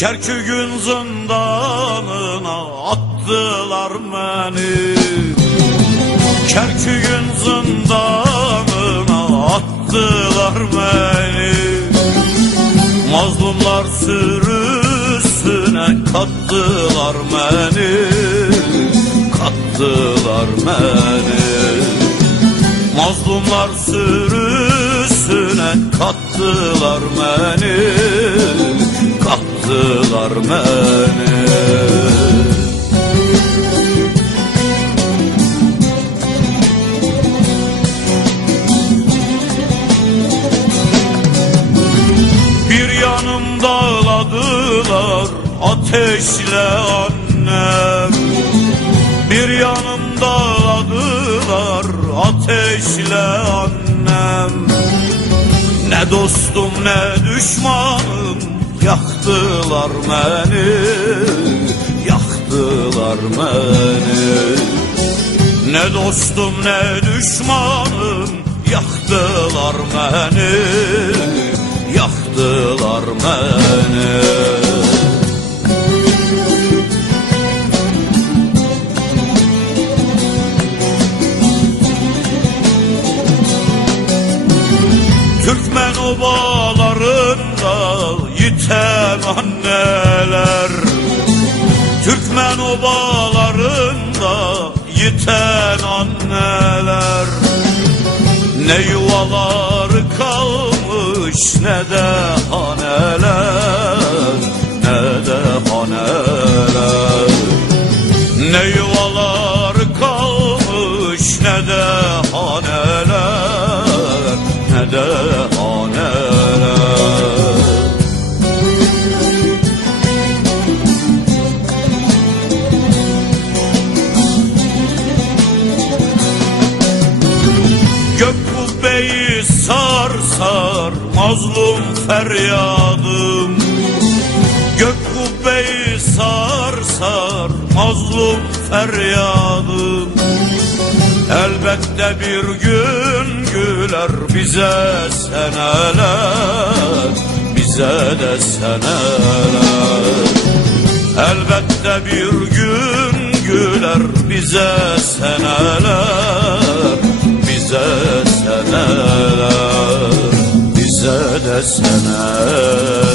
Kerkük'ün zindanına attılar beni. Kerkük'ün zindanına attılar beni. Mazlumlar sürüsüne kattılar beni. Kattılar beni. Mazlumlar sürüsüne kattılar beni. Kattılar beni. Bir yanım dağladılar ateşle annem. Bir yanım dağladılar ateşle annem. Ne dostum ne düşmanım yaktılar beni. Yaktılar beni. Ne dostum ne düşmanım yaktılar beni. Yaktılar beni. Türkmen obalarında yiten anneler. Türkmen obalarında yiten anneler. Ne yuvaları kalmış ne de haneler. Ne de haneler. Ne yuvaları kalmış ne de haneler. Ne de haneler. Gök kubbeyi sar sar mazlum feryadım. Gök kubbeyi sar sar mazlum feryadım. Elbette bir gün güler bize seneler. Bize de seneler. Elbette bir gün güler bize seneler. Bize seneler. Bize de seneler.